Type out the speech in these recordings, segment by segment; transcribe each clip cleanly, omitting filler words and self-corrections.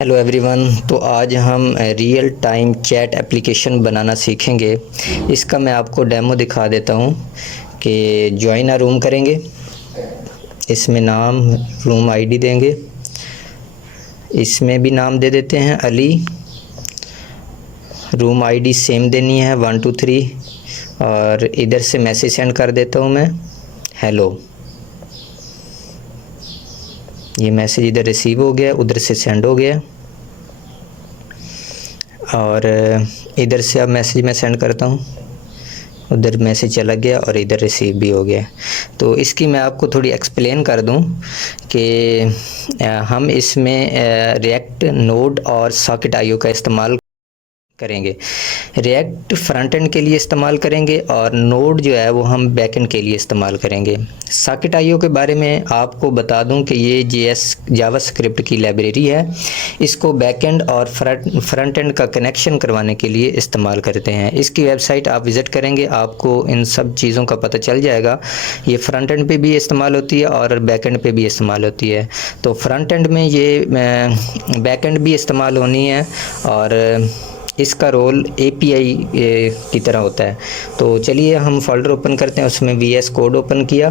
Hello everyone. तो आज हम रियल टाइम चैट एप्लीकेशन बनाना सीखेंगे। इसका मैं आपको डेमो दिखा देता हूँ कि ज्वाइन अ रूम करेंगे, इसमें नाम रूम आईडी देंगे, इसमें भी नाम दे देते हैं अली, रूम आईडी सेम देनी है 123 और इधर से मैसेज सेंड कर देता हूँ मैं हेलो। ये मैसेज इधर रिसीव हो गया, उधर से सेंड हो गया और इधर से अब मैसेज मैं सेंड करता हूँ, उधर मैसेज चला गया और इधर रिसीव भी हो गया। तो इसकी मैं आपको थोड़ी एक्सप्लेन कर दूँ कि हम इसमें रिएक्ट नोड और सॉकेट आईओ का इस्तेमाल करेंगे। रिएक्ट फ्रंट एंड के लिए इस्तेमाल करेंगे और नोड जो है वो हम बैक एंड के लिए इस्तेमाल करेंगे। सॉकेट आईओ के बारे में आपको बता दूं कि ये जेएस जावास्क्रिप्ट की लाइब्रेरी है। इसको बैक एंड और फ्रंट एंड का कनेक्शन करवाने के लिए इस्तेमाल करते हैं। इसकी वेबसाइट आप विज़िट करेंगे, आपको इन सब चीज़ों का पता चल जाएगा। ये फ्रंट एंड पे भी इस्तेमाल होती है और बैक एंड पे भी इस्तेमाल होती है। तो फ्रंट एंड में ये बैक एंड भी इस्तेमाल होनी है और इसका रोल एपीआई की तरह होता है। तो चलिए हम फोल्डर ओपन करते हैं, उसमें वीएस कोड ओपन किया।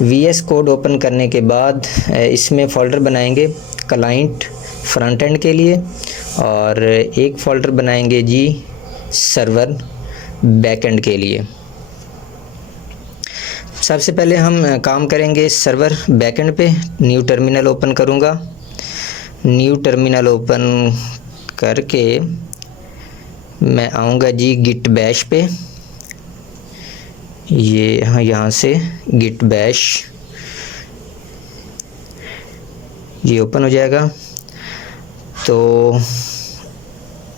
वीएस कोड ओपन करने के बाद इसमें फ़ोल्डर बनाएंगे क्लाइंट फ्रंट एंड के लिए और एक फ़ोल्डर बनाएंगे जी सर्वर बैक एंड के लिए। सबसे पहले हम काम करेंगे सर्वर बैक एंड पे। न्यू टर्मिनल ओपन करूँगा। न्यू टर्मिनल ओपन करके मैं आऊँगा जी गिट बैश पे। ये यहाँ से गिट बैश ये ओपन हो जाएगा। तो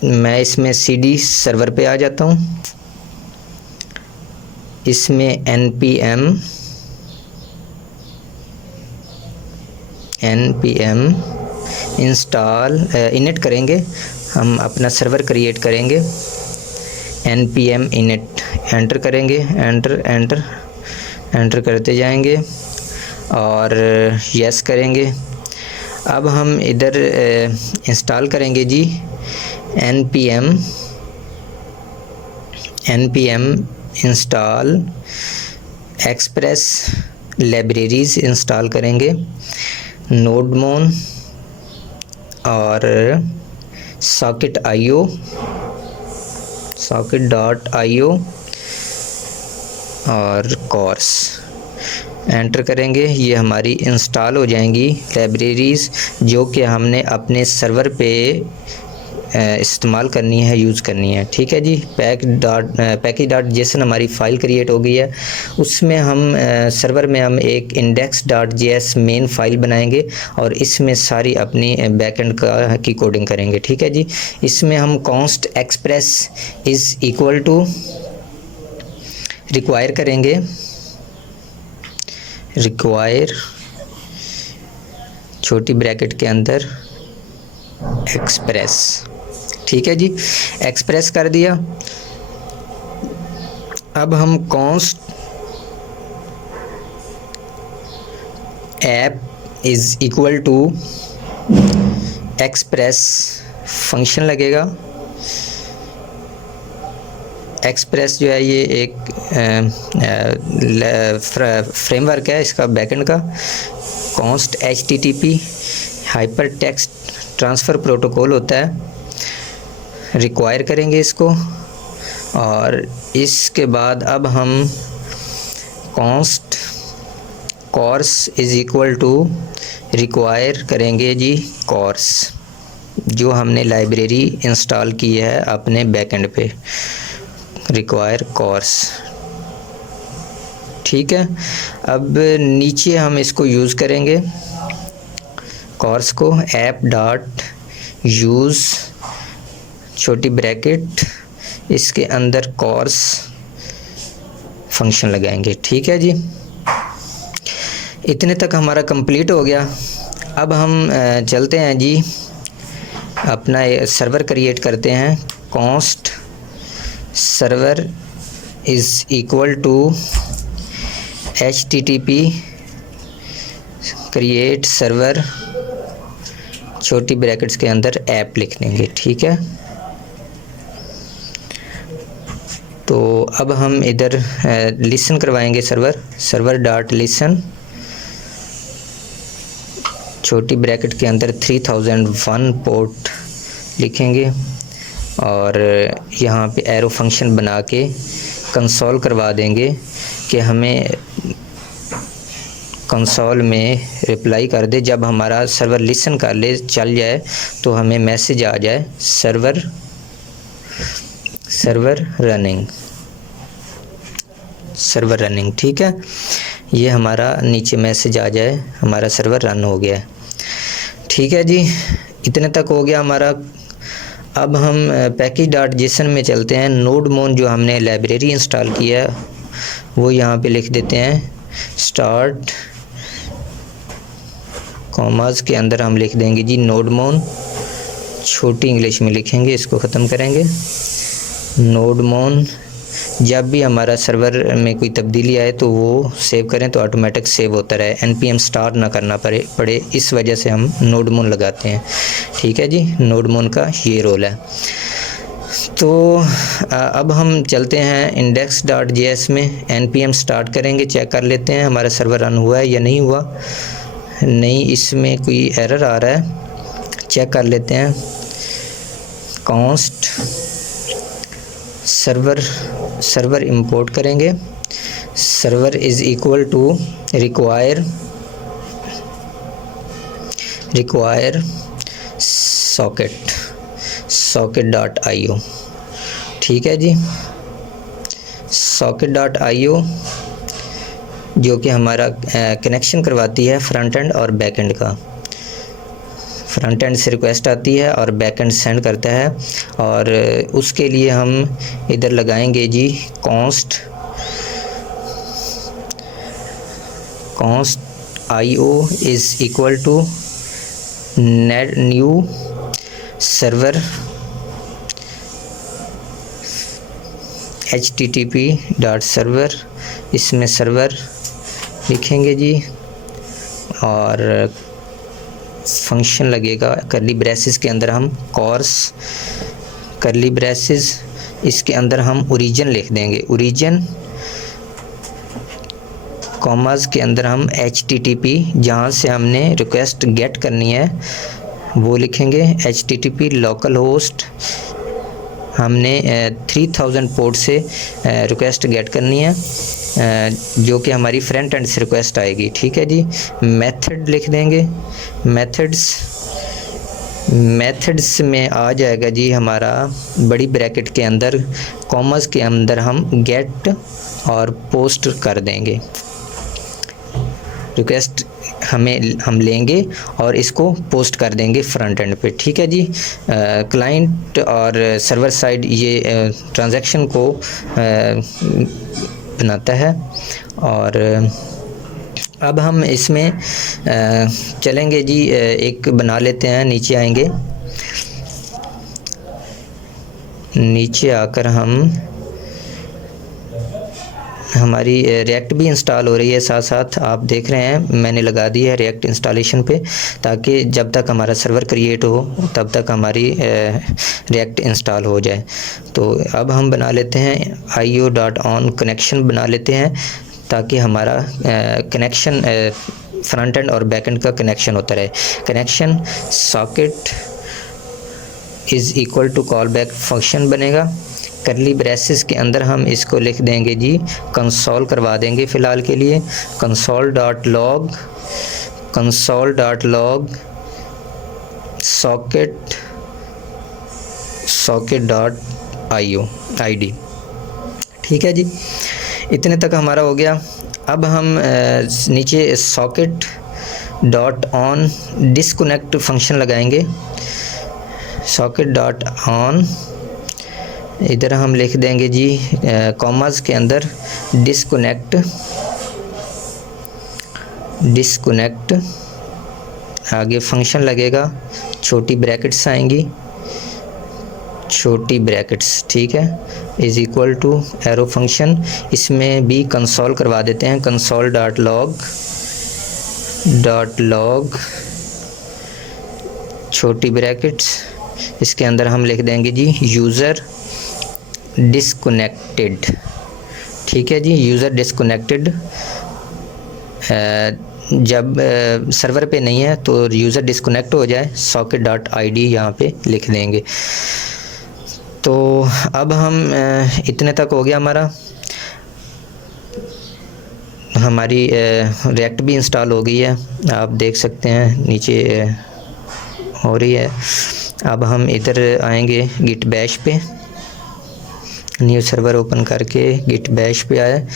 मैं इसमें सीडी सर्वर पे आ जाता हूँ। इसमें npm इंस्टॉल इनिट करेंगे, हम अपना सर्वर क्रिएट करेंगे। npm init एंटर करेंगे, एंटर करते जाएंगे और यस करेंगे। अब हम इधर इंस्टॉल करेंगे जी npm install express libraries install करेंगे, नोडमोन और socket.io और course एंटर करेंगे। ये हमारी इंस्टॉल हो जाएंगी लाइब्रेरीज़ जो कि हमने अपने सर्वर पे इस्तेमाल करनी है, यूज़ करनी है। ठीक है जी। package.json हमारी फ़ाइल क्रिएट हो गई है। उसमें हम सर्वर में हम एक index.js मेन फ़ाइल बनाएंगे और इसमें सारी अपनी बैकएंड की कोडिंग करेंगे। ठीक है जी। इसमें हम const express is equal to require करेंगे, रिक्वायर छोटी ब्रैकेट के अंदर एक्सप्रेस। ठीक है जी, एक्सप्रेस कर दिया। अब हम const app is equal to Express function लगेगा। एक्सप्रेस जो है ये एक फ्रेमवर्क है इसका बैकएंड का। const http hyper text transfer protocol होता है। रिक्वायर करेंगे इसको और इसके बाद अब हम const course is equal to require करेंगे जी course, जो हमने लाइब्रेरी इंस्टॉल की है अपने बैकएंड पे, रिक्वायर course। ठीक है। अब नीचे हम इसको यूज़ करेंगे course को, app.use छोटी ब्रैकेट इसके अंदर course फंक्शन लगाएंगे। ठीक है जी। इतने तक हमारा कंप्लीट हो गया। अब हम चलते हैं जी अपना सर्वर क्रिएट करते हैं। const server is equal to http create server छोटी ब्रैकेट्स के अंदर ऐप लिख देंगे, ठीक है। तो अब हम इधर लिसन करवाएंगे सर्वर डॉट लिसन, छोटी ब्रैकेट के अंदर 3001 पोर्ट लिखेंगे और यहाँ पे एरो फंक्शन बना के कंसोल करवा देंगे कि हमें कंसोल में रिप्लाई कर दे, जब हमारा सर्वर लिसन कर ले चल जाए तो हमें मैसेज आ जाए सर्वर रनिंग, ठीक है। ये हमारा नीचे मैसेज आ जाए हमारा सर्वर रन हो गया है, ठीक है जी। इतने तक हो गया हमारा। अब हम पैकेज डॉट जेसन में चलते हैं। नोडमोन जो हमने लाइब्रेरी इंस्टॉल किया है वो यहाँ पे लिख देते हैं स्टार्ट, कॉमास के अंदर हम लिख देंगे जी नोडमोन, छोटी इंग्लिश में लिखेंगे, इसको ख़त्म करेंगे नोडमोन। जब भी हमारा सर्वर में कोई तब्दीली आए तो वो सेव करें तो ऑटोमेटिक सेव होता रहे, npm स्टार्ट ना करना पड़े, इस वजह से हम नोडमोन लगाते हैं, ठीक है जी। नोडमोन का ये रोल है। तो अब हम चलते हैं index.js में, npm स्टार्ट करेंगे, चेक कर लेते हैं हमारा सर्वर रन हुआ है या नहीं हुआ। नहीं, इसमें कोई एरर आ रहा है, चेक कर लेते हैं। कॉन्स्ट सर्वर इंपोर्ट करेंगे, server is equal to require socket.io, ठीक है जी। socket.io जो कि हमारा कनेक्शन करवाती है फ्रंट एंड और बैक एंड का। फ्रंट एंड से रिक्वेस्ट आती है और बैक एंड सेंड करता है, और उसके लिए हम इधर लगाएंगे जी const io is equal to new server http.server, इसमें सर्वर लिखेंगे जी और फंक्शन लगेगा करली ब्रेसेस के अंदर हम कोर्स करली ब्रेसेस, इसके अंदर हम ओरिजिन लिख देंगे, ओरिजिन कॉमास के अंदर हम http जहाँ से हमने रिक्वेस्ट गेट करनी है वो लिखेंगे, http लोकल होस्ट हमने 3000 पोर्ट से रिक्वेस्ट गेट करनी है, जो कि हमारी फ्रंट एंड से रिक्वेस्ट आएगी, ठीक है जी। मेथड लिख देंगे, मेथड्स में आ जाएगा जी हमारा बड़ी ब्रैकेट के अंदर कॉमास के अंदर हम गेट और पोस्ट कर देंगे, रिक्वेस्ट हम लेंगे और इसको पोस्ट कर देंगे फ्रंट एंड पे, ठीक है जी। क्लाइंट और सर्वर साइड ये ट्रांजैक्शन को बनाता है। और अब हम इसमें चलेंगे जी, एक बना लेते हैं, नीचे आएंगे, नीचे आकर हमारी रिएक्ट भी इंस्टॉल हो रही है, साथ साथ आप देख रहे हैं मैंने लगा दी है रिएक्ट इंस्टॉलेशन पे, ताकि जब तक हमारा सर्वर क्रिएट हो तब तक हमारी रिएक्ट इंस्टॉल हो जाए। तो अब हम बना लेते हैं io.on कनेक्शन बना लेते हैं, ताकि हमारा कनेक्शन फ्रंट एंड और बैक एंड का कनेक्शन होता रहे। Connection socket is equal to callback function बनेगा, करली ब्रेसेस के अंदर हम इसको लिख देंगे जी कंसोल करवा देंगे फ़िलहाल के लिए, console.log socket.io id, ठीक है जी। इतने तक हमारा हो गया। अब हम नीचे socket.on डिस्कनेक्ट फंक्शन लगाएंगे, socket.on इधर हम लिख देंगे जी कॉमास के अंदर डिस्कनेक्ट, आगे फंक्शन लगेगा, छोटी ब्रैकेट्स आएंगी, छोटी ब्रैकेट्स, ठीक है, is equal to arrow function, इसमें भी कंसोल करवा देते हैं, console.log छोटी ब्रैकेट्स, इसके अंदर हम लिख देंगे जी यूज़र डिस्कनेक्टेड। ठीक है जी, यूज़र डिस्कनेक्टेड। जब सर्वर पे नहीं है तो यूज़र डिस्कनेक्ट हो जाए, socket.id यहाँ पे लिख देंगे। तो अब हम इतने तक हो गया हमारी रिएक्ट भी इंस्टॉल हो गई है, आप देख सकते हैं नीचे हो रही है। अब हम इधर आएंगे गिट बैश पे, न्यू सर्वर ओपन करके गिट बैश पे आए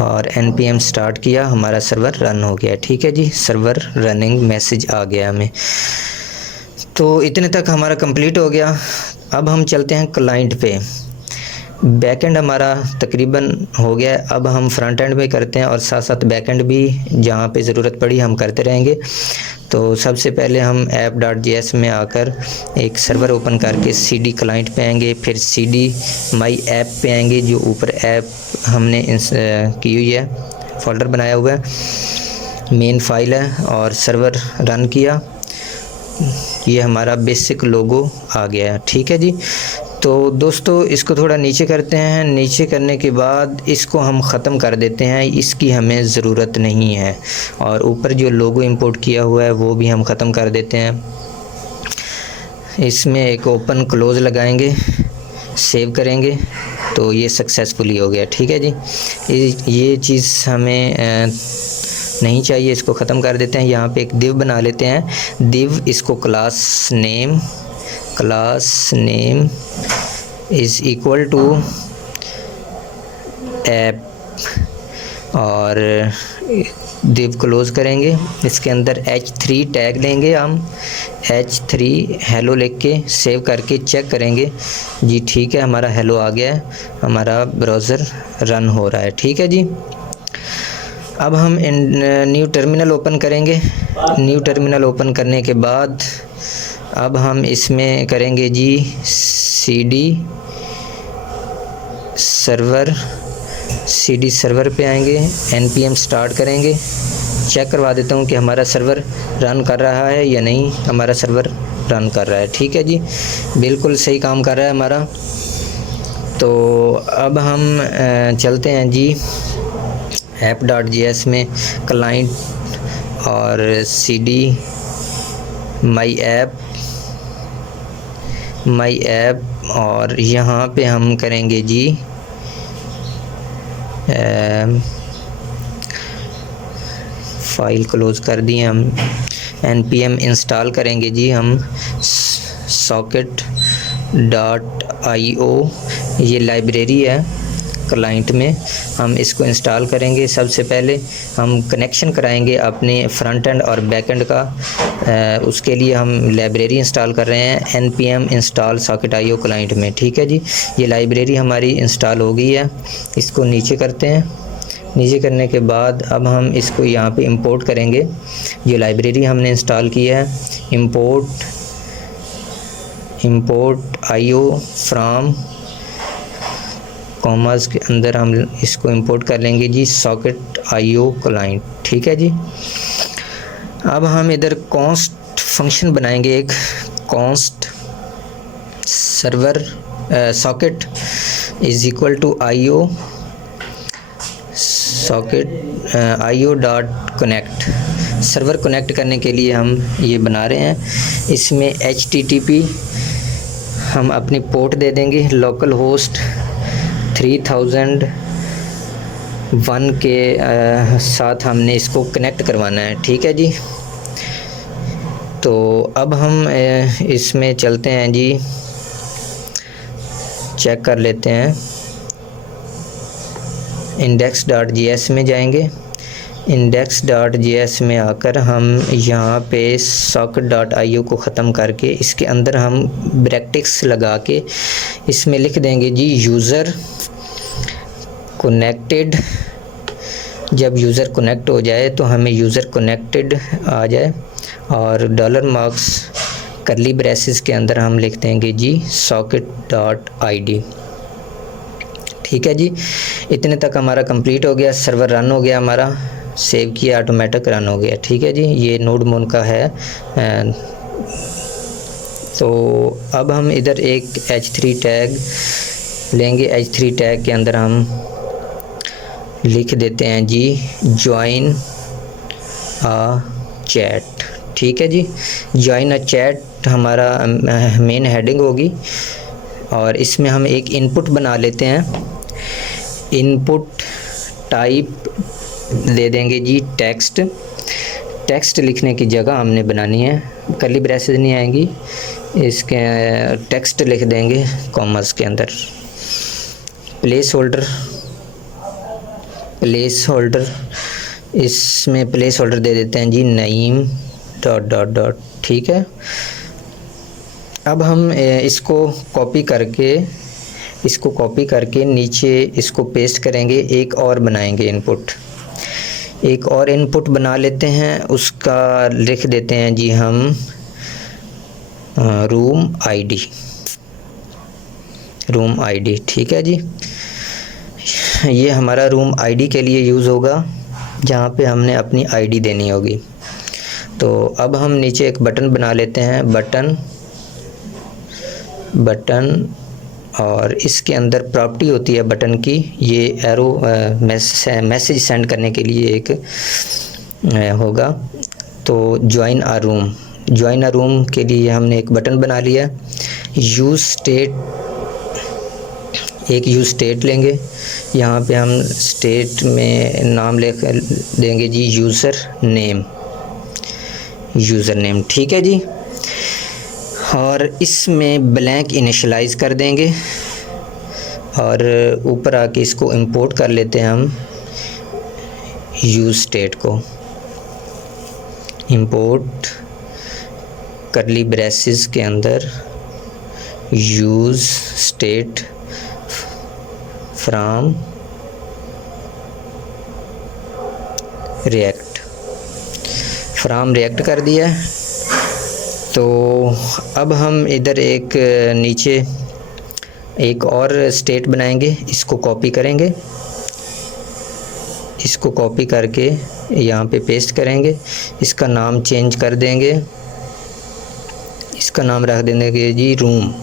और npm स्टार्ट किया, हमारा सर्वर रन हो गया। ठीक है जी, सर्वर रनिंग मैसेज आ गया हमें। तो इतने तक हमारा कंप्लीट हो गया। अब हम चलते हैं क्लाइंट पे। बैकएंड हमारा तकरीबन हो गया, अब हम फ्रंट एंड में करते हैं और साथ साथ बैकएंड भी जहाँ पे ज़रूरत पड़ी हम करते रहेंगे। तो सबसे पहले हम app.js में आकर एक सर्वर ओपन करके cd क्लाइंट पे आएंगे, फिर cd माई ऐप पे आएंगे, जो ऊपर ऐप हमने की हुई है, फोल्डर बनाया हुआ है, मेन फाइल है, और सर्वर रन किया। ये हमारा बेसिक लोगो आ गया है। ठीक है जी, तो दोस्तों इसको थोड़ा नीचे करते हैं। नीचे करने के बाद इसको हम ख़त्म कर देते हैं, इसकी हमें ज़रूरत नहीं है। और ऊपर जो लोगो इंपोर्ट किया हुआ है वो भी हम ख़त्म कर देते हैं। इसमें एक ओपन क्लोज़ लगाएंगे, सेव करेंगे तो ये सक्सेसफुली हो गया। ठीक है जी, ये चीज़ हमें नहीं चाहिए, इसको ख़त्म कर देते हैं। यहाँ पे एक div बना लेते हैं, div इसको class name is equal to app, और div क्लोज़ करेंगे। इसके अंदर h3 टैग लेंगे हम, h3 हेलो लिख के सेव करके चेक करेंगे जी। ठीक है, हमारा हेलो आ गया है, हमारा ब्राउज़र रन हो रहा है। ठीक है जी, अब हम न्यू टर्मिनल ओपन करेंगे। न्यू टर्मिनल ओपन करने के बाद अब हम इसमें करेंगे जी cd सर्वर पे आएंगे, npm स्टार्ट करेंगे। चेक करवा देता हूँ कि हमारा सर्वर रन कर रहा है या नहीं। हमारा सर्वर रन कर रहा है। ठीक है जी, बिल्कुल सही काम कर रहा है हमारा। तो अब हम चलते हैं जी app.js में क्लाइंट और cd माई ऐप, और यहाँ पे हम करेंगे जी फाइल क्लोज़ कर दिए हम। npm इंस्टॉल करेंगे जी हम socket.io, ये लाइब्रेरी है क्लाइंट में, हम इसको इंस्टॉल करेंगे। सबसे पहले हम कनेक्शन कराएंगे अपने फ्रंट एंड और बैक एंड का, उसके लिए हम लाइब्रेरी इंस्टॉल कर रहे हैं npm इंस्टॉल socket.io क्लाइंट में। ठीक है जी, ये लाइब्रेरी हमारी इंस्टॉल हो गई है। इसको नीचे करते हैं। नीचे करने के बाद अब हम इसको यहाँ पे इंपोर्ट करेंगे, जो लाइब्रेरी हमने इंस्टॉल की है। इंपोर्ट io फ्राम कॉमर्स के अंदर हम इसको इंपोर्ट कर लेंगे जी socket.io क्लाइंट। ठीक है जी, अब हम इधर कॉन्स्ट फंक्शन बनाएंगे, एक const server socket is equal to io socket io dot connect. Server connect करने के लिए हम ये बना रहे हैं। इसमें http हम अपनी पोर्ट दे देंगे, लोकल होस्ट 3001 के साथ हमने इसको कनेक्ट करवाना है। ठीक है जी, तो अब हम इसमें चलते हैं जी, चेक कर लेते हैं। index.js में जाएंगे। index.js में आकर हम यहाँ पे socket.io को ख़त्म करके इसके अंदर हम ब्रैकेट्स लगा के इसमें लिख देंगे जी यूज़र कनेक्टेड। जब यूज़र कनेक्ट हो जाए तो हमें यूज़र कनेक्टेड आ जाए, और डॉलर मार्क्स करली ब्रेसेस के अंदर हम लिख देंगे जी socket.id। ठीक है जी, इतने तक हमारा कंप्लीट हो गया। सर्वर रन हो गया हमारा, सेव किया, ऑटोमेटिक रन हो गया। ठीक है जी, ये नोड मोन का है तो अब हम इधर एक h3 टैग लेंगे। h3 टैग के अंदर हम लिख देते हैं जी ज्वाइन अ चैट। ठीक है जी, ज्वाइन अ चैट हमारा मेन हेडिंग होगी और इसमें हम एक इनपुट बना लेते हैं। इनपुट टाइप दे देंगे जी टेक्स्ट। टेक्स्ट लिखने की जगह हमने बनानी है, कर्ली ब्रेसेस नहीं आएंगी, इसके टेक्स्ट लिख देंगे कॉमर्स के अंदर। प्लेस होल्डर इसमें प्लेस होल्डर दे देते हैं जी नईम डॉट डॉट डॉट। ठीक है, अब हम इसको कॉपी करके नीचे इसको पेस्ट करेंगे। एक और बनाएंगे इनपुट, एक और इनपुट बना लेते हैं, उसका लिख देते हैं जी हम रूम आईडी। ठीक है जी, ये हमारा रूम आईडी के लिए यूज़ होगा, जहाँ पे हमने अपनी आईडी देनी होगी। तो अब हम नीचे एक बटन बना लेते हैं, बटन और इसके अंदर प्रॉपर्टी होती है बटन की, ये एरो मैसेज सेंड करने के लिए एक होगा। तो ज्वाइन अ रूम के लिए हमने एक बटन बना लिया। यूज स्टेट लेंगे, यहाँ पे हम स्टेट में नाम लिख देंगे जी यूज़र नेम। ठीक है जी, और इसमें ब्लैंक इनिशियलाइज़ कर देंगे और ऊपर आके इसको इंपोर्ट कर लेते हैं हम यूज स्टेट को। इंपोर्ट कर्ली ब्रेसेस के अंदर यूज स्टेट फ्रॉम रिएक्ट कर दिया। तो अब हम इधर एक नीचे एक और स्टेट बनाएंगे, इसको कॉपी करेंगे, इसको कॉपी करके यहाँ पे पेस्ट करेंगे। इसका नाम चेंज कर देंगे, इसका नाम रख देंगे जी रूम।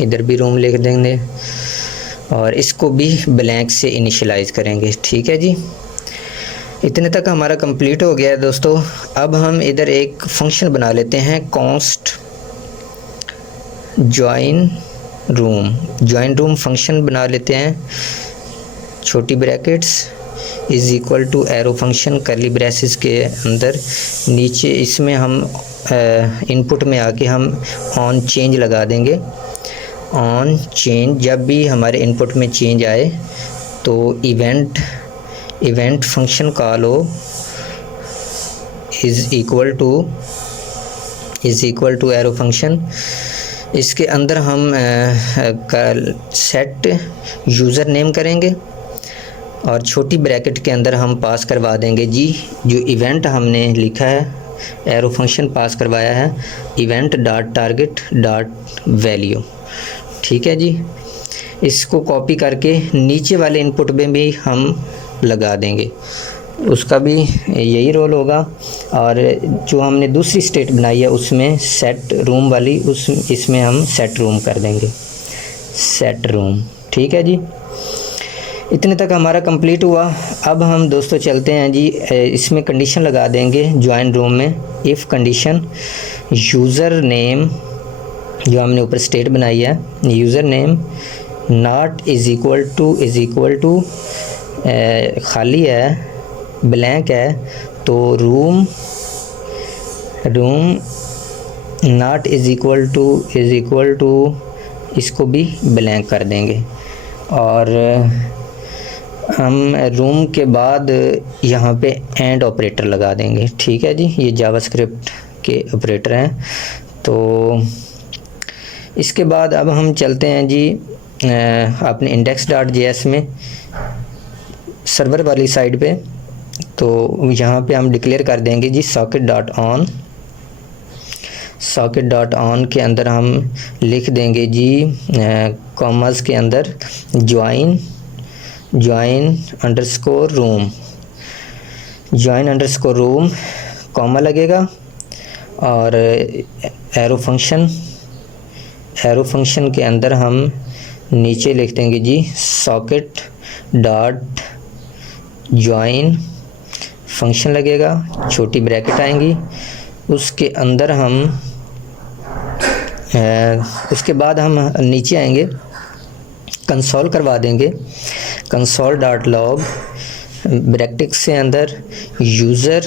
इधर भी रूम लिख देंगे और इसको भी ब्लैंक से इनिशियलाइज़ करेंगे। ठीक है जी, इतने तक हमारा कंप्लीट हो गया है दोस्तों। अब हम इधर एक फंक्शन बना लेते हैं, कॉन्स्ट ज्वाइन रूम फंक्शन बना लेते हैं। छोटी brackets is equal to arrow function curly braces के अंदर नीचे इसमें हम इनपुट में आके हम ऑन चेंज लगा देंगे। ऑन चेंज, जब भी हमारे इनपुट में चेंज आए तो इवेंट फंक्शन कॉल हो is equal to arrow function. इसके अंदर हम सेट यूज़र नेम करेंगे और छोटी ब्रैकेट के अंदर हम पास करवा देंगे जी जो इवेंट हमने लिखा है, एरो फंक्शन पास करवाया है, event dot target dot value. ठीक है जी, इसको कॉपी करके नीचे वाले इनपुट में भी हम लगा देंगे, उसका भी यही रोल होगा। और जो हमने दूसरी स्टेट बनाई है उसमें सेट रूम वाली, इसमें हम सेट रूम कर देंगे, सेट रूम। ठीक है जी, इतने तक हमारा कंप्लीट हुआ। अब हम दोस्तों चलते हैं जी, इसमें कंडीशन लगा देंगे ज्वाइन रूम में, इफ़ कंडीशन यूज़र नेम जो हमने ऊपर स्टेट बनाई है, user name not is equal to खाली है, ब्लैंक है, तो room not is equal to इसको भी ब्लैंक कर देंगे। और हम रूम के बाद यहाँ पे एंड ऑपरेटर लगा देंगे। ठीक है जी, ये जावास्क्रिप्ट के ऑपरेटर हैं। तो इसके बाद अब हम चलते हैं जी अपने index.js में सर्वर वाली साइड पे। तो यहाँ पे हम डिक्लेयर कर देंगे जी socket.on के अंदर हम लिख देंगे जी कॉमर्स के अंदर ज्वाइन अंडरस्कोर रूम, कॉमा लगेगा और एरो फंक्शन के अंदर हम नीचे लिख देंगे जी सॉकेट डॉट ज्वाइन फंक्शन लगेगा, छोटी ब्रैकेट आएंगी, उसके अंदर हम उसके बाद हम नीचे आएंगे, कंसोल करवा देंगे, कंसोल डॉट लॉग ब्रैकेट से अंदर यूज़र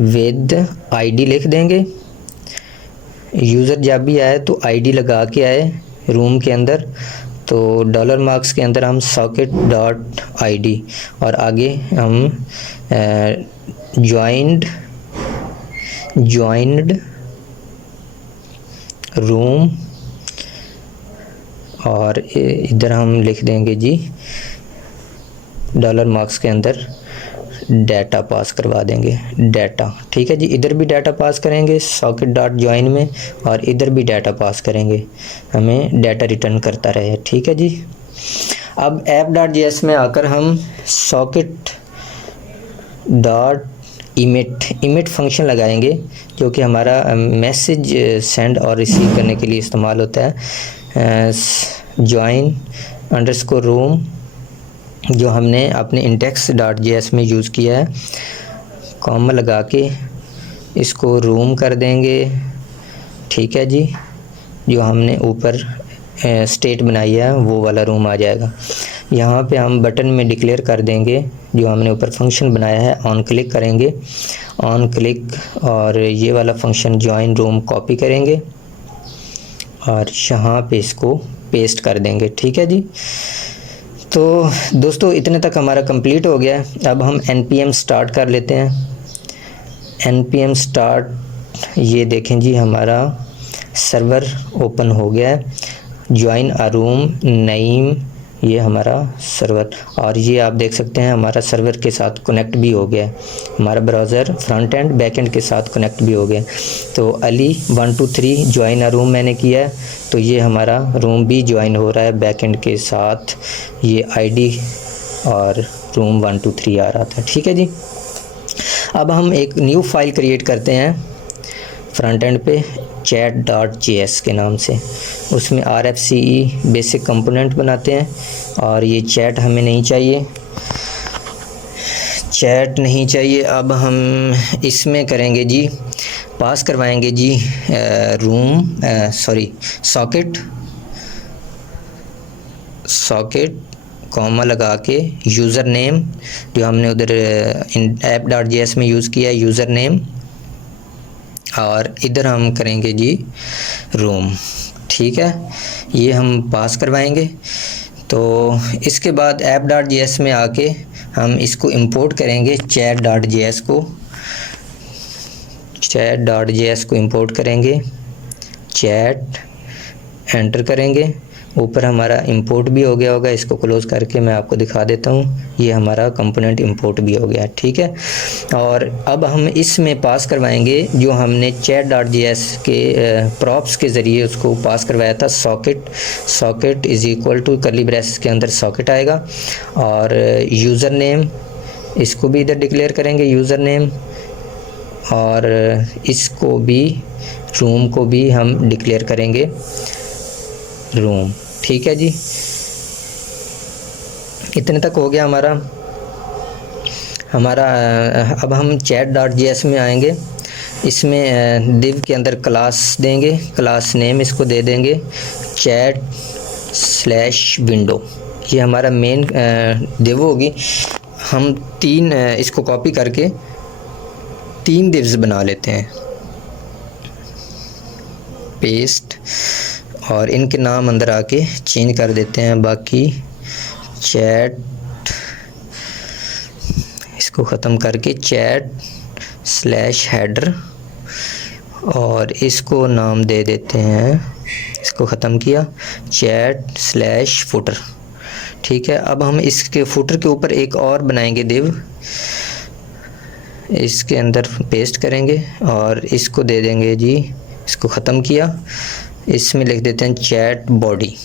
विद आईडी लिख देंगे। यूज़र जब भी आए तो आईडी लगा के आए रूम के अंदर, तो डॉलर मार्क्स के अंदर हम सॉकेट डॉट आईडी और आगे हम ज्वाइंड रूम और इधर हम लिख देंगे जी डॉलर मार्क्स के अंदर डाटा पास करवा देंगे, डाटा। ठीक है जी, इधर भी डाटा पास करेंगे सॉकेट डॉट ज्वाइन में और इधर भी डाटा पास करेंगे, हमें डाटा रिटर्न करता रहे। ठीक है जी, अब ऐप डॉट जेएस में आकर हम सॉकेट डॉट इमिट फंक्शन लगाएंगे जो कि हमारा मैसेज सेंड और रिसीव करने के लिए इस्तेमाल होता है। ज्वाइन अंडरस्कोर रूम जो हमने अपने इंडेक्स डॉट जेएस में यूज़ किया है, कॉमा लगा के इसको रूम कर देंगे। ठीक है जी, जो हमने ऊपर स्टेट बनाई है वो वाला रूम आ जाएगा। यहाँ पे हम बटन में डिक्लेयर कर देंगे जो हमने ऊपर फंक्शन बनाया है, ऑन क्लिक करेंगे, ऑन क्लिक और ये वाला फंक्शन ज्वाइन रूम कॉपी करेंगे और यहाँ पे इसको पेस्ट कर देंगे। ठीक है जी, तो दोस्तों इतने तक हमारा कंप्लीट हो गया है। अब हम npm स्टार्ट कर लेते हैं। npm स्टार्ट, ये देखें जी हमारा सर्वर ओपन हो गया है, ज्वाइन अ रूम नईम, ये हमारा सर्वर, और ये आप देख सकते हैं हमारा सर्वर के साथ कनेक्ट भी हो गया है, हमारा browser front end back and के साथ कनेक्ट भी हो गया। तो अली 1 2 3 ज्वाइन अ रूम मैंने किया है, तो ये हमारा रूम भी ज्वाइन हो रहा है बैक एंड के साथ, ये आईडी और रूम 1 2 3 आ रहा था। ठीक है जी, अब हम एक न्यू फाइल क्रिएट करते हैं फ्रंट एंड पे chat.js के नाम से, उसमें RFCE बेसिक कंपोनेंट बनाते हैं और ये चैट हमें नहीं चाहिए, चैट नहीं चाहिए। अब हम इसमें करेंगे जी, पास करवाएंगे जी सॉकेट कॉमा लगा के यूज़र नेम जो हमने उधर app.js में यूज़ किया है, यूज़र नेम, और इधर हम करेंगे जी रूम। ठीक है, ये हम पास करवाएंगे। तो इसके बाद app.js में आके हम इसको इंपोर्ट करेंगे, chat.js को इंपोर्ट करेंगे, चैट एंटर करेंगे, ऊपर हमारा इंपोर्ट भी हो गया होगा, इसको क्लोज करके मैं आपको दिखा देता हूँ, ये हमारा कंपोनेंट इंपोर्ट भी हो गया। ठीक है, और अब हम इसमें पास करवाएंगे जो हमने chat.js के प्रॉप्स के ज़रिए उसको पास करवाया था, socket is equal to curly braces के अंदर सॉकेट आएगा, और यूज़र नेम इसको भी इधर डिक्लेयर करेंगे यूज़र नेम, और इसको भी रूम को भी हम डिक्लेयर करेंगे रूम। ठीक है जी, इतने तक हो गया हमारा। अब हम chat.js में आएंगे, इसमें div के अंदर क्लास देंगे, क्लास नेम इसको दे देंगे chat/window, ये हमारा मेन div होगी। हम 3 इसको कॉपी करके 3 divs बना लेते हैं, पेस्ट, और इनके नाम अंदर आके चेंज कर देते हैं। बाकी चैट इसको ख़त्म करके chat/header, और इसको नाम दे देते हैं, इसको ख़त्म किया, chat/footer। ठीक है, अब हम इसके फुटर के ऊपर एक और बनाएंगे div, इसके अंदर पेस्ट करेंगे और इसको दे देंगे जी, इसको ख़त्म किया, इसमें लिख देते हैं चैट बॉडी।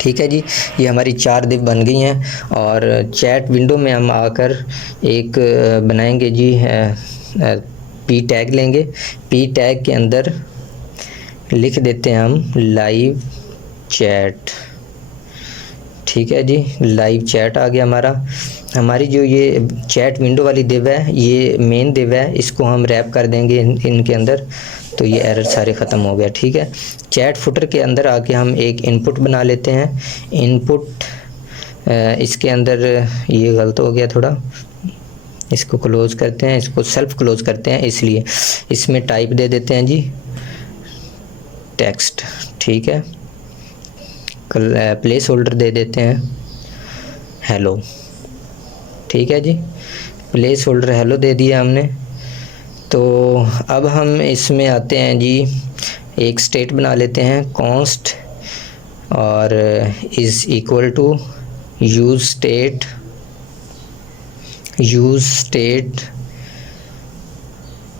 ठीक है जी, ये हमारी 4 div बन गई हैं। और चैट विंडो में हम आकर एक बनाएंगे जी पी टैग लेंगे। पी टैग के अंदर लिख देते हैं हम लाइव चैट। ठीक है जी, लाइव चैट आ गया हमारा। हमारी जो ये चैट विंडो वाली दिव है, ये मेन दिव है, इसको हम रैप कर देंगे इनके अंदर, तो ये एरर सारे ख़त्म हो गया। ठीक है, चैट फुटर के अंदर आके हम एक इनपुट बना लेते हैं। इनपुट इसके अंदर ये गलत हो गया थोड़ा, इसको क्लोज़ करते हैं, इसको सेल्फ क्लोज़ करते हैं, इसलिए इसमें टाइप दे देते हैं जी टेक्स्ट। ठीक है, प्लेस होल्डर दे देते हैं हेलो। ठीक है जी, प्लेस होल्डर हेलो दे दिया हमने। तो अब हम इसमें आते हैं जी, एक स्टेट बना लेते हैं कॉन्स्ट और is equal to use state,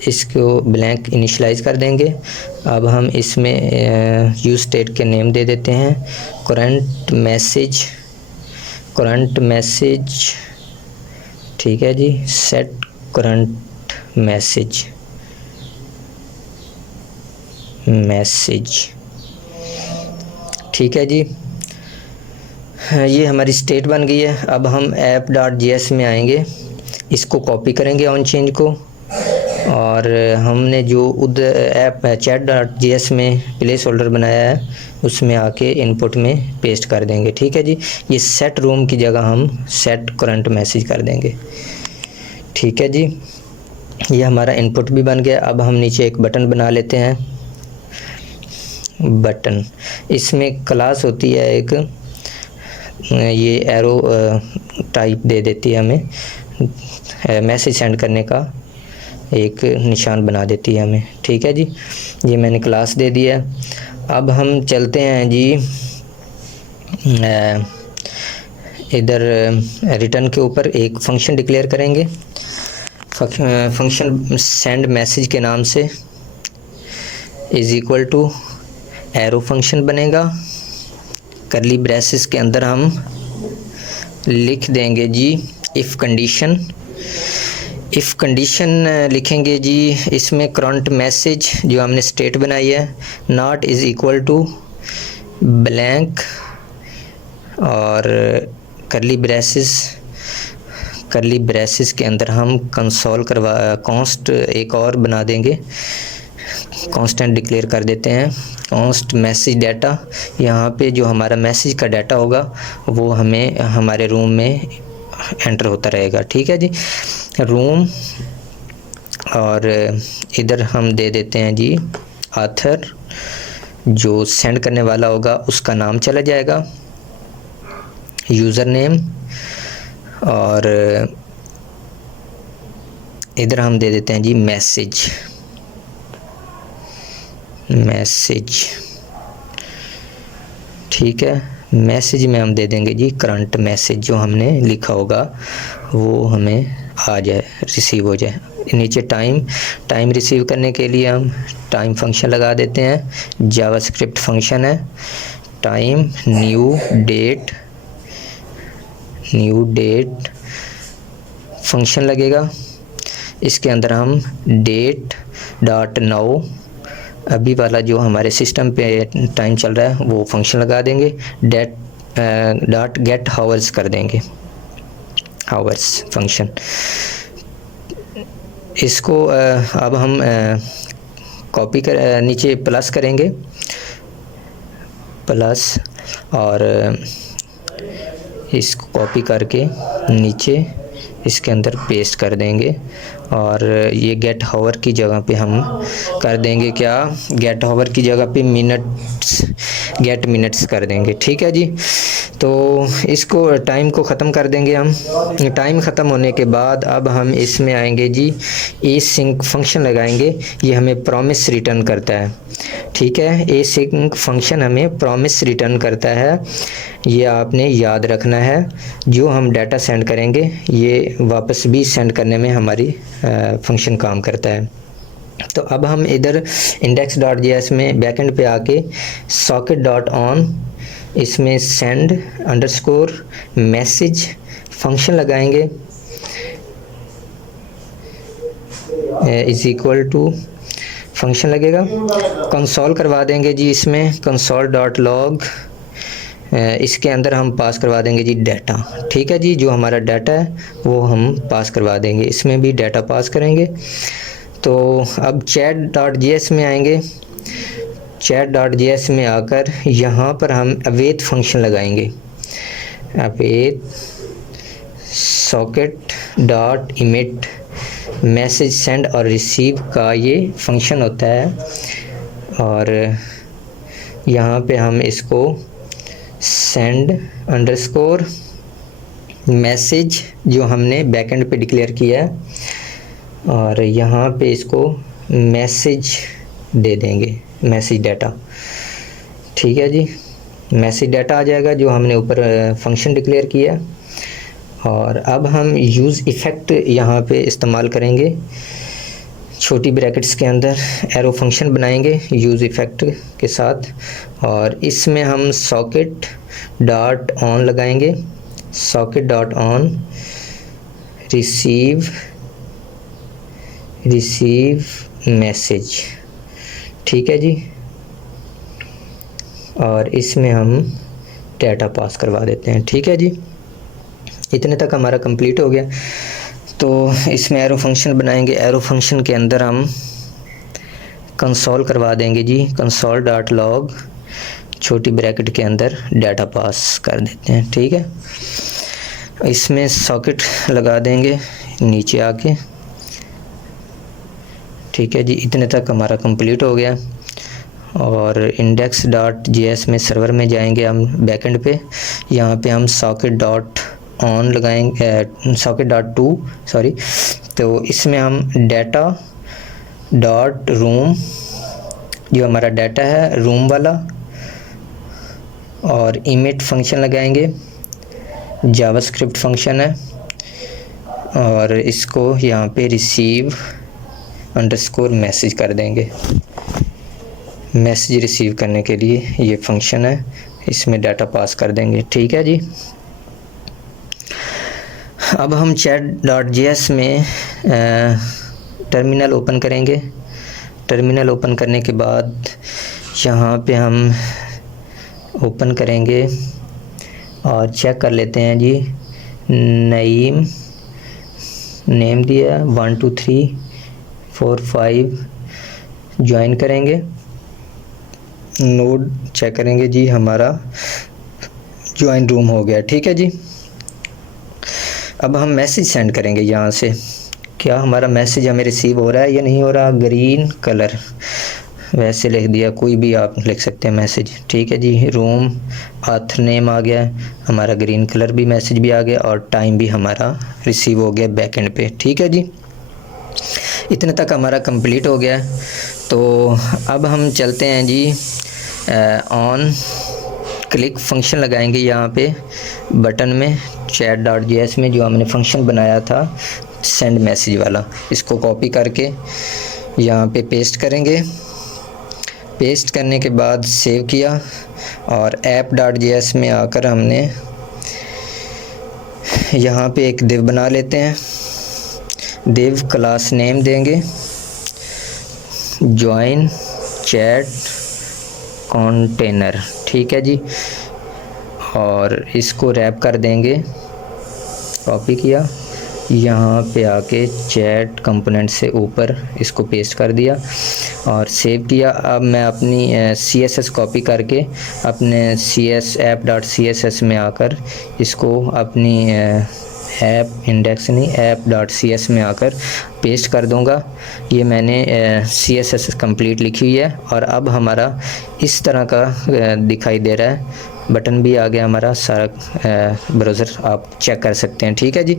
इसको ब्लैंक इनिशलाइज कर देंगे। अब हम इसमें यूज़ स्टेट के नेम दे देते हैं करंट मैसेज। ठीक है जी, सेट करंट मैसेज। ठीक है जी, ये हमारी स्टेट बन गई है। अब हम app.js में आएंगे, इसको कॉपी करेंगे ऑन चेंज को, और हमने जो ऐप chat.js में प्लेस होल्डर बनाया है उसमें आके इनपुट में पेस्ट कर देंगे। ठीक है जी, ये सेट रूम की जगह हम सेट करंट मैसेज कर देंगे। ठीक है जी, ये हमारा इनपुट भी बन गया। अब हम नीचे एक बटन बना लेते हैं, बटन, इसमें क्लास होती है एक, ये एरो टाइप दे देती है हमें, मैसेज सेंड करने का एक निशान बना देती है हमें। ठीक है जी, ये मैंने क्लास दे दिया है। अब हम चलते हैं जी इधर रिटर्न के ऊपर एक फंक्शन डिक्लेयर करेंगे, फंक्शन सेंड मैसेज के नाम से, is equal to arrow function बनेगा। करली ब्रेसेस के अंदर हम लिख देंगे जी इफ़ कंडीशन लिखेंगे जी, इसमें करंट मैसेज जो हमने स्टेट बनाई है not is equal to blank, और करली ब्रेसेस के अंदर हम कॉन्स्ट एक और बना देंगे, कांस्टेंट डिक्लेयर कर देते हैं कॉन्स्ट मैसेज डाटा। यहाँ पे जो हमारा मैसेज का डाटा होगा वो हमें हमारे रूम में एंटर होता रहेगा। ठीक है जी, रूम, और इधर हम दे देते हैं जी ऑथर, जो सेंड करने वाला होगा उसका नाम चला जाएगा, यूज़र नेम, और इधर हम दे देते हैं जी मैसेज। ठीक है, मैसेज में हम दे देंगे जी करंट मैसेज, जो हमने लिखा होगा वो हमें आ जाए, रिसीव हो जाए। नीचे टाइम रिसीव करने के लिए हम टाइम फंक्शन लगा देते हैं, जावास्क्रिप्ट फंक्शन है टाइम न्यू डेट फंक्शन लगेगा। इसके अंदर हम date.now, अभी वाला जो हमारे सिस्टम पे टाइम चल रहा है वो फंक्शन लगा देंगे। .get hours कर देंगे, हावर्स फंक्शन। इसको अब हम कॉपी कर नीचे प्लस करेंगे, प्लस, और इसको कॉपी करके नीचे इसके अंदर पेस्ट कर देंगे, और ये गेट हावर की जगह पे हम कर देंगे क्या, गेट हावर की जगह पे गेट मिनट्स कर देंगे। ठीक है जी, तो इसको टाइम को ख़त्म कर देंगे हम। टाइम ख़त्म होने के बाद अब हम इसमें आएंगे जी, async फंक्शन लगाएंगे, ये हमें प्रॉमिस रिटर्न करता है। ठीक है, async फंक्शन हमें प्रॉमिस रिटर्न करता है, ये आपने याद रखना है। जो हम डाटा सेंड करेंगे ये वापस भी सेंड करने में हमारी फंक्शन काम करता है। तो अब हम इधर index.js में बैकएंड पे आके socket.on, इसमें सेंड अंडरस्कोर मैसेज फंक्शन लगाएंगे। इज़ इक्वल टू फंक्शन लगेगा, कंसोल करवा देंगे जी। इसमें कंसोल डॉट लॉग, इसके अंदर हम पास करवा देंगे जी डाटा। ठीक है जी, जो हमारा डाटा है वो हम पास करवा देंगे, इसमें भी डाटा पास करेंगे। तो अब चैट डॉट जेएस में आएंगे। चैट डॉट जेएस में आकर यहाँ पर हम अवेट फंक्शन लगाएंगे। Await socket dot emit message send और रिसीव का ये फंक्शन होता है, और यहाँ पे हम इसको सेंड अंडरस्कोर मैसेज जो हमने बैकएंड पे डिक्लेयर किया है, और यहाँ पे इसको मैसेज दे देंगे, मैसेज डाटा। ठीक है जी, मैसेज डाटा आ जाएगा जो हमने ऊपर फंक्शन डिक्लेयर किया। और अब हम यूज़ इफ़ेक्ट यहाँ पे इस्तेमाल करेंगे, छोटी ब्रैकेट्स के अंदर एरो फंक्शन बनाएंगे यूज़ इफ़ेक्ट के साथ, और इसमें हम सॉकेट डॉट ऑन लगाएंगे। Socket dot on receive message. ठीक है जी, और इसमें हम डाटा पास करवा देते हैं। ठीक है जी, इतने तक हमारा कंप्लीट हो गया। तो इसमें एरो फंक्शन बनाएंगे, एरो फंक्शन के अंदर हम कंसोल करवा देंगे जी, कंसोल डॉट लॉग छोटी ब्रैकेट के अंदर डाटा पास कर देते हैं। ठीक है, इसमें सॉकेट लगा देंगे नीचे आके। ठीक है जी, इतने तक हमारा कंप्लीट हो गया। और इंडेक्स डॉट जेएस में सर्वर में जाएंगे हम बैकएंड पे, यहाँ पे हम सॉकेट डॉट ऑन लगाएंगे, सॉकेट डॉट टू सॉरी। तो इसमें हम डाटा डॉट रूम, जो हमारा डाटा है रूम वाला, और इमिट फंक्शन लगाएंगे, जावास्क्रिप्ट फंक्शन है, और इसको यहाँ पे रिसीव अंडरस्कोर मैसेज कर देंगे। मैसेज रिसीव करने के लिए ये फंक्शन है, इसमें डाटा पास कर देंगे। ठीक है जी, अब हम चैट डॉट जेएस में टर्मिनल ओपन करेंगे। टर्मिनल ओपन करने के बाद यहाँ पे हम ओपन करेंगे और चेक कर लेते हैं जी। नईम नेम दिया 1 2 3 4 5, ज्वाइन करेंगे, नोड चेक करेंगे जी, हमारा ज्वाइन रूम हो गया। ठीक है जी, अब हम मैसेज सेंड करेंगे यहाँ से, क्या हमारा मैसेज हमें रिसीव हो रहा है या नहीं हो रहा। ग्रीन कलर वैसे लिख दिया, कोई भी आप लिख सकते हैं मैसेज। ठीक है जी, रूम ऑथर नेम आ गया, हमारा ग्रीन कलर भी मैसेज भी आ गया, और टाइम भी हमारा रिसीव हो गया बैकएंड पे। ठीक है जी, इतने तक हमारा कंप्लीट हो गया। तो अब हम चलते हैं जी ऑन क्लिक फंक्शन लगाएंगे यहाँ पे बटन में, चैट डॉट जेएस में जो हमने फंक्शन बनाया था सेंड मैसेज वाला, इसको कॉपी करके यहाँ पे पेस्ट करेंगे। पेस्ट करने के बाद सेव किया, और ऐप डॉट जेएस में आकर हमने यहाँ पे एक div बना लेते हैं। div क्लास नेम देंगे ज्वाइन चैट कंटेनर। ठीक है जी, और इसको रैप कर देंगे, कॉपी किया, यहाँ पे आके चैट कंपोनेंट से ऊपर इसको पेस्ट कर दिया और सेव किया। अब मैं अपनी CSS कॉपी करके अपने CS ऐप डॉट CSS में आकर इसको अपनी ऐप इंडेक्स नहीं ऐप डॉट CS में आकर पेस्ट कर दूंगा। ये मैंने CSS कंप्लीट लिखी हुई है, और अब हमारा इस तरह का दिखाई दे रहा है, बटन भी आ गया हमारा सारा। ब्राउज़र आप चेक कर सकते हैं। ठीक है जी,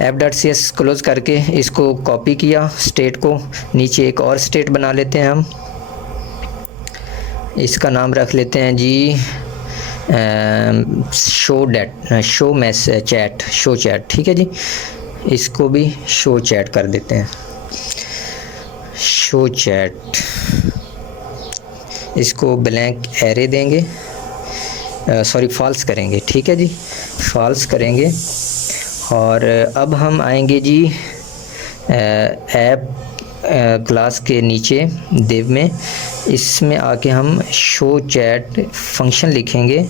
ऐप डॉट CS क्लोज करके इसको कॉपी किया, स्टेट को नीचे एक और स्टेट बना लेते हैं हम, इसका नाम रख लेते हैं जी शो चैट। ठीक है जी, इसको भी शो चैट कर देते हैं, शो चैट। इसको ब्लैंक एरे देंगे, सॉरी फॉल्स करेंगे। ठीक है जी, फॉल्स करेंगे। और अब हम आएंगे जी ऐप क्लास के नीचे div में, इसमें आके हम शो चैट फंक्शन लिखेंगे,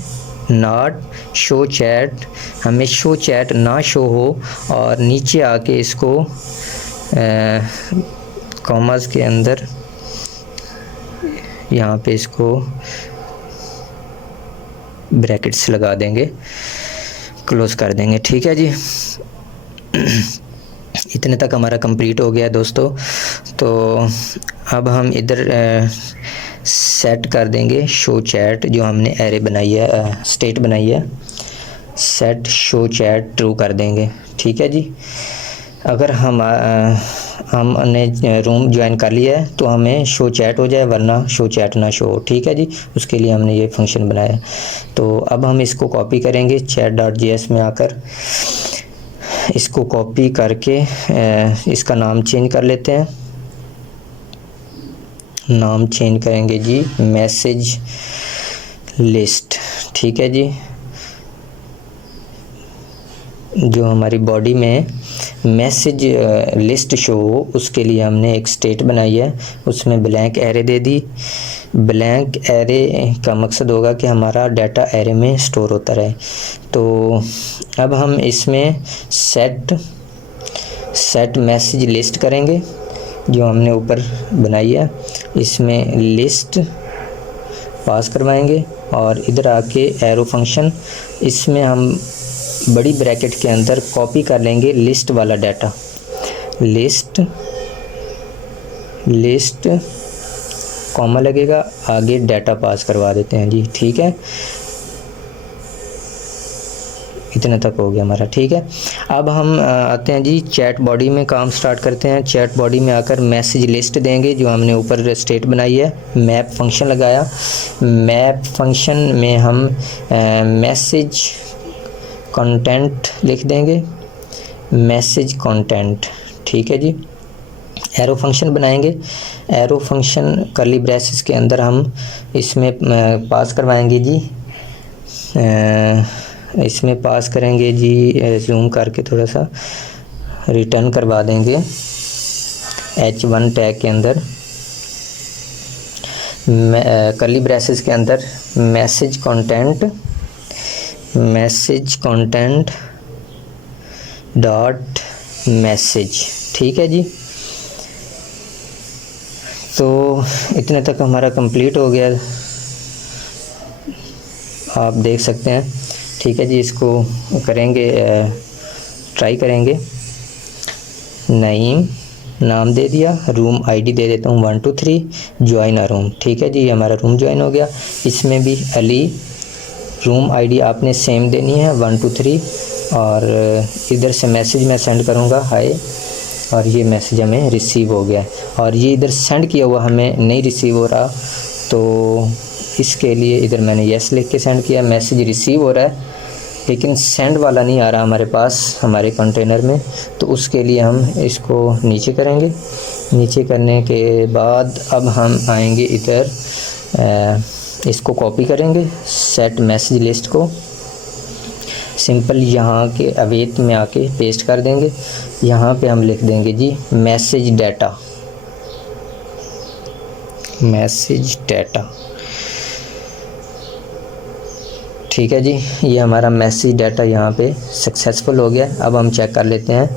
नॉट शो चैट, हमें शो चैट ना शो हो, और नीचे आके इसको कॉमास के अंदर यहाँ पे इसको ब्रैकेट्स लगा देंगे, क्लोज कर देंगे। ठीक है जी, इतने तक हमारा कंप्लीट हो गया दोस्तों। तो अब हम इधर सेट कर देंगे शो चैट, जो हमने एरे बनाई है, स्टेट बनाई है, सेट शो चैट ट्रू कर देंगे। ठीक है जी, अगर हमने रूम ज्वाइन कर लिया है तो हमें शो चैट हो जाए, वरना शो चैट ना शो हो। ठीक है जी, उसके लिए हमने ये फंक्शन बनाया है। तो अब हम इसको कॉपी करेंगे chat.js में आकर, इसको कॉपी करके इसका नाम चेंज कर लेते हैं, नाम चेंज करेंगे जी मैसेज लिस्ट। ठीक है जी, जो हमारी बॉडी में मैसेज लिस्ट शो हो उसके लिए हमने एक स्टेट बनाई है, उसमें ब्लैंक एरे दे दी। ब्लैंक एरे का मकसद होगा कि हमारा डाटा एरे में स्टोर होता रहे। तो अब हम इसमें सेट मैसेज लिस्ट करेंगे, जो हमने ऊपर बनाई है, इसमें लिस्ट पास करवाएंगे, और इधर आके एरो फंक्शन, इसमें हम बड़ी ब्रैकेट के अंदर कॉपी कर लेंगे लिस्ट वाला डाटा, लिस्ट कॉमा लगेगा, आगे डाटा पास करवा देते हैं जी। ठीक है, इतना तक हो गया हमारा। ठीक है, अब हम आते हैं जी चैट बॉडी में, काम स्टार्ट करते हैं। चैट बॉडी में आकर मैसेज लिस्ट देंगे, जो हमने ऊपर स्टेट बनाई है, मैप फंक्शन लगाया। मैप फंक्शन में हम मैसेज कंटेंट लिख देंगे, मैसेज कंटेंट। ठीक है जी, एरो फंक्शन बनाएंगे। एरो फंक्शन कर्ली ब्रेसेस के अंदर हम इसमें पास करवाएंगे जी, इसमें पास करेंगे जी, जूम करके थोड़ा सा रिटर्न करवा देंगे H1 टैग के अंदर, कर्ली ब्रेसेस के अंदर मैसेज कंटेंट डॉट मैसेज। ठीक है जी, तो इतने तक हमारा कंप्लीट हो गया, आप देख सकते हैं। ठीक है जी, इसको करेंगे, ट्राई करेंगे। नईम नाम दे दिया, रूम आईडी दे देता हूँ 1 2 3, ज्वाइन अ रूम। ठीक है जी, हमारा रूम ज्वाइन हो गया। इसमें भी अली, रूम आईडी आपने सेम देनी है 1 2 3, और इधर से मैसेज मैं सेंड करूँगा हाय, और ये मैसेज हमें रिसीव हो गया है। और ये इधर सेंड किया हुआ हमें नहीं रिसीव हो रहा, तो इसके लिए इधर मैंने यस लिख के सेंड किया, मैसेज रिसीव हो रहा है, लेकिन सेंड वाला नहीं आ रहा हमारे पास हमारे कंटेनर में। तो उसके लिए हम इसको नीचे करेंगे। नीचे करने के बाद अब हम आएंगे इधर, इसको कॉपी करेंगे, सेट मैसेज लिस्ट को सिंपल यहाँ के अवेट में आके पेस्ट कर देंगे। यहाँ पे हम लिख देंगे जी मैसेज डाटा। ठीक है जी, ये हमारा मैसेज डाटा यहाँ पे सक्सेसफुल हो गया। अब हम चेक कर लेते हैं,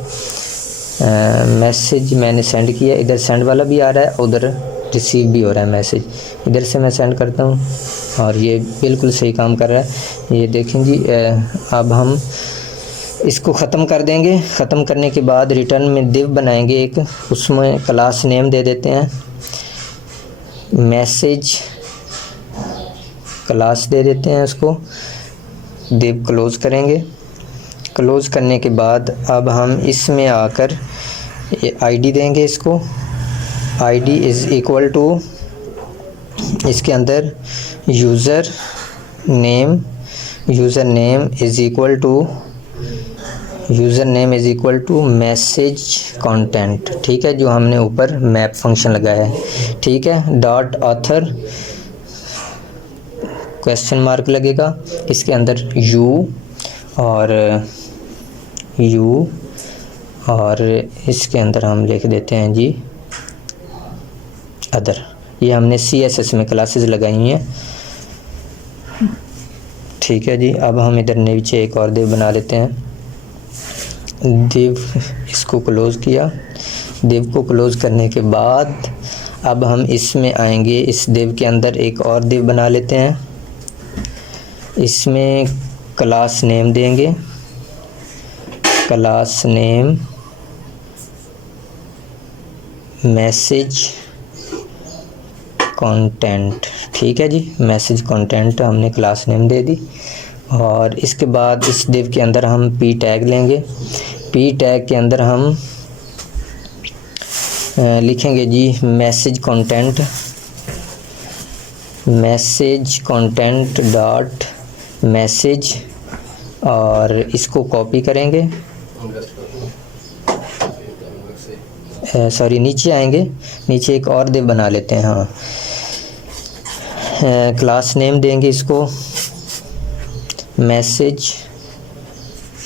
मैसेज मैंने सेंड किया, इधर सेंड वाला भी आ रहा है, उधर रिसीव भी हो रहा है मैसेज। इधर से मैं सेंड करता हूँ और ये बिल्कुल सही काम कर रहा है, ये देखें जी। अब हम इसको ख़त्म कर देंगे। ख़त्म करने के बाद रिटर्न में दिव बनाएंगे एक, उसमें क्लास नेम दे देते हैं, मैसेज क्लास दे देते हैं उसको, दिव क्लोज़ करेंगे। क्लोज़ करने के बाद अब हम इसमें आकर आईडी देंगे इसको, आईडी इज़ इक्वल टू, इसके अंदर user name is equal to message content. ठीक है, जो हमने ऊपर मैप फंक्शन लगाया है। ठीक है, डॉट ऑथर क्वेश्चन मार्क लगेगा, इसके अंदर यू और इसके अंदर हम लिख देते हैं जी अदर, ये हमने CSS में क्लासेस लगाई हुई हैं। ठीक है जी, अब हम इधर नीचे एक और div बना लेते हैं। div, इसको क्लोज़ किया। div को क्लोज़ करने के बाद अब हम इसमें आएंगे, इस div के अंदर एक और div बना लेते हैं। इसमें क्लास नेम देंगे, क्लास नेम मैसेज कंटेंट। ठीक है जी, मैसेज कंटेंट हमने क्लास नेम दे दी। और इसके बाद इस div के अंदर हम p टैग लेंगे। p टैग के अंदर हम लिखेंगे जी मैसेज कंटेंट डॉट मैसेज, और इसको कॉपी करेंगे, सॉरी नीचे आएंगे, नीचे एक और div बना लेते हैं। हाँ, क्लास नेम देंगे इसको मैसेज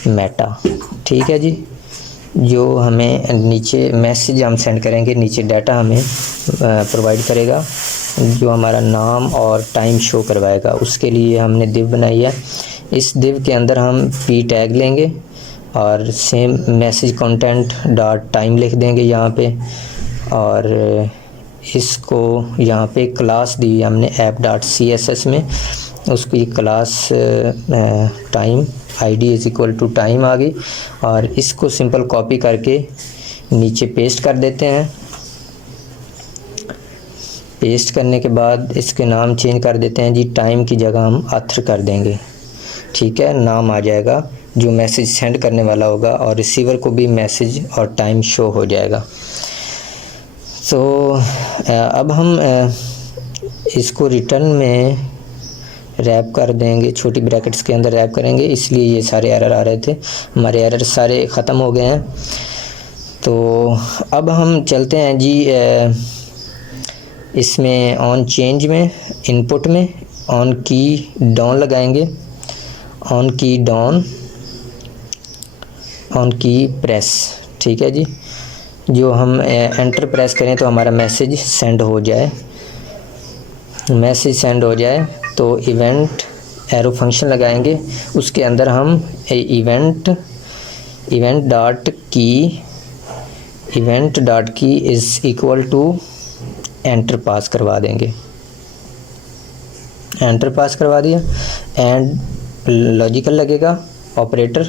मेटा। ठीक है जी, जो हमें नीचे मैसेज हम सेंड करेंगे, नीचे डाटा हमें प्रोवाइड करेगा, जो हमारा नाम और टाइम शो करवाएगा, उसके लिए हमने div बनाई है। इस div के अंदर हम p टैग लेंगे और same message content dot time लिख देंगे यहाँ पे, और इसको यहाँ पे क्लास दी हमने app.css में, उसकी class time id is equal to time आ गई, और इसको सिंपल कॉपी करके नीचे पेस्ट कर देते हैं। पेस्ट करने के बाद इसके नाम चेंज कर देते हैं जी, टाइम की जगह हम ऑथर कर देंगे। ठीक है, नाम आ जाएगा जो मैसेज सेंड करने वाला होगा, और रिसीवर को भी मैसेज और टाइम शो हो जाएगा। तो अब हम इसको रिटर्न में रैप कर देंगे, छोटी ब्रैकेट्स के अंदर रैप करेंगे, इसलिए ये सारे एरर आ रहे थे, हमारे एरर सारे ख़त्म हो गए हैं। तो अब हम चलते हैं जी इसमें ऑन चेंज में, इनपुट में ऑन की डाउन लगाएंगे, ऑन की डाउन, ऑन की प्रेस। ठीक है जी, जो हम एंटर प्रेस करें तो हमारा मैसेज सेंड हो जाए, मैसेज सेंड हो जाए तो इवेंट एरो फंक्शन लगाएंगे, उसके अंदर हम इवेंट डॉट की इज़ इक्वल टू एंटर पास करवा देंगे, एंटर पास करवा दिया, एंड लॉजिकल लगेगा ऑपरेटर,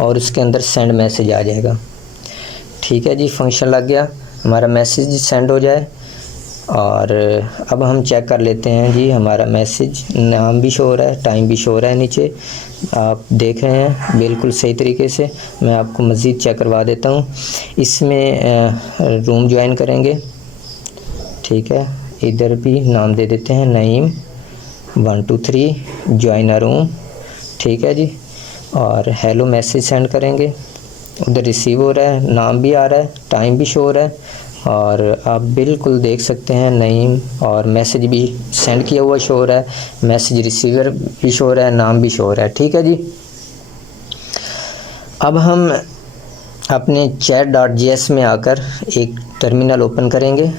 और उसके अंदर सेंड मैसेज आ जाएगा। ठीक है जी, फंक्शन लग गया, हमारा मैसेज सेंड हो जाए। और अब हम चेक कर लेते हैं जी, हमारा मैसेज नाम भी शो हो रहा है, टाइम भी शो हो रहा है, नीचे आप देख रहे हैं बिल्कुल सही तरीके से। मैं आपको मज़ीद चेक करवा देता हूँ। इसमें रूम ज्वाइन करेंगे। ठीक है, इधर भी नाम दे देते हैं नईम 1 2 3 ज्वाइन अ रूम। ठीक है जी, और हेलो मैसेज सेंड करेंगे, उधर रिसीव हो रहा है, नाम भी आ रहा है, टाइम भी शो हो रहा है, और आप बिल्कुल देख सकते हैं नईम, और मैसेज भी सेंड किया हुआ शो हो रहा है, मैसेज रिसीवर भी शो हो रहा है, नाम भी शो हो रहा है। ठीक है जी, अब हम अपने chat.js में आकर एक टर्मिनल ओपन करेंगे।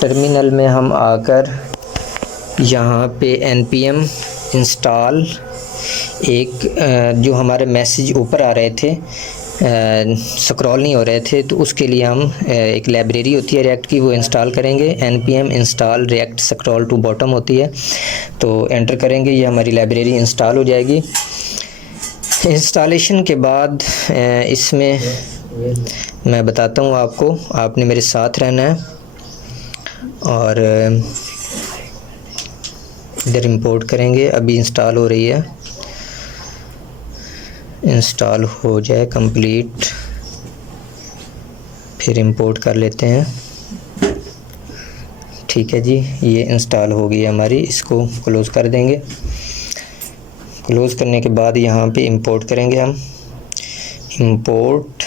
टर्मिनल में हम आकर यहाँ पे npm इंस्टॉल, एक जो हमारे मैसेज ऊपर आ रहे थे स्क्रॉल नहीं हो रहे थे, तो उसके लिए हम एक लाइब्रेरी होती है रिएक्ट की, वो इंस्टॉल करेंगे। npm install react scroll to bottom होती है, तो एंटर करेंगे, ये हमारी लाइब्रेरी इंस्टॉल हो जाएगी। इंस्टॉलेशन के बाद इसमें मैं बताता हूँ आपको, आपने मेरे साथ रहना है, और इधर इंपोर्ट करेंगे, अभी इंस्टॉल हो रही है, इंस्टॉल हो जाए कंप्लीट, फिर इंपोर्ट कर लेते हैं। ठीक है जी, ये इंस्टॉल हो गई हमारी, इसको क्लोज़ कर देंगे। क्लोज़ करने के बाद यहाँ पे इंपोर्ट करेंगे हम, इंपोर्ट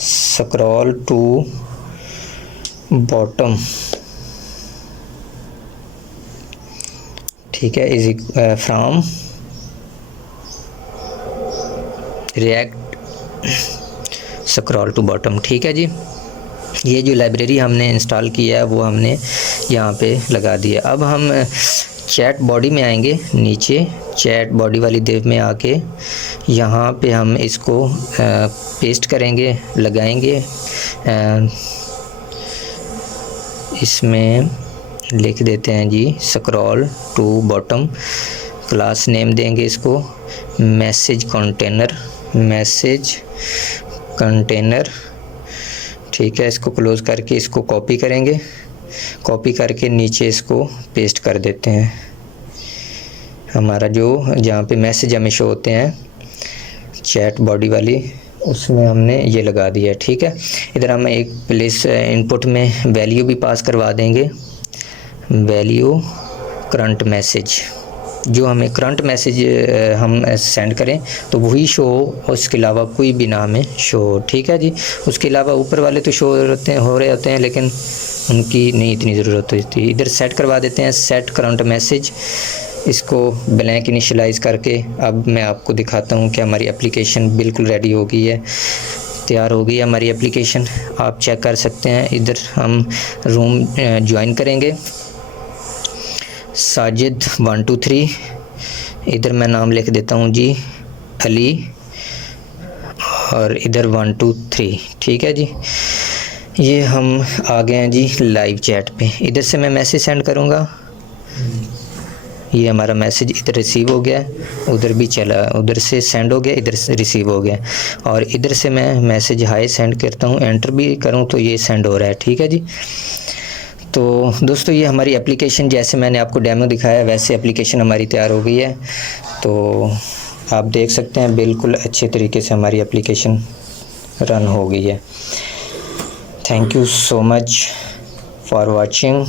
स्क्रॉल टू बॉटम। ठीक है, is from react scroll to bottom. ठीक है जी, ये जो लाइब्रेरी हमने इंस्टॉल किया है वो हमने यहाँ पे लगा दिया। अब हम चैट बॉडी में आएंगे, नीचे चैट बॉडी वाली दिव में आके यहाँ पे हम इसको पेस्ट करेंगे, लगाएंगे। इसमें लिख देते हैं जी scroll to bottom, class name देंगे इसको मैसेज कंटेनर, ठीक है। इसको क्लोज़ करके इसको कॉपी करेंगे, कॉपी करके नीचे इसको पेस्ट कर देते हैं। हमारा जो जहाँ पे मैसेज हमें शो होते हैं चैट बॉडी वाली, उसमें हमने ये लगा दिया है, ठीक है। इधर हम एक प्लेस इनपुट में वैल्यू भी पास करवा देंगे, वैल्यू करंट मैसेज, जो हमें करंट मैसेज हम सेंड करें तो वही शो हो, उसके अलावा कोई भी ना हमें शो हो, ठीक है जी। उसके अलावा ऊपर वाले तो शो हो रहे होते हैं लेकिन उनकी नहीं इतनी ज़रूरत होती। इधर सेट करवा देते हैं सेट करंट मैसेज, इसको ब्लैंक इनिशियलाइज़ करके अब मैं आपको दिखाता हूँ कि हमारी एप्लीकेशन बिल्कुल रेडी हो गई है, तैयार हो गई है हमारी एप्लीकेशन। आप चेक कर सकते हैं। इधर हम रूम ज्वाइन करेंगे साजिद 1 2 3, इधर मैं नाम लिख देता हूँ जी अली, और इधर 1 2 3, ठीक है जी। ये हम आ गए हैं जी लाइव चैट पे। इधर से मैं मैसेज सेंड करूँगा, ये हमारा मैसेज इधर रिसीव हो गया, उधर भी चला, उधर से सेंड हो गया, इधर से रिसीव हो गया, और इधर से मैं मैसेज हाई सेंड करता हूँ, एंटर भी करूँ तो ये सेंड हो रहा है, ठीक है जी। तो दोस्तों ये हमारी एप्लीकेशन, जैसे मैंने आपको डेमो दिखाया वैसे एप्लीकेशन हमारी तैयार हो गई है। तो आप देख सकते हैं बिल्कुल अच्छे तरीके से हमारी एप्लीकेशन रन हो गई है। Thank you so much for watching.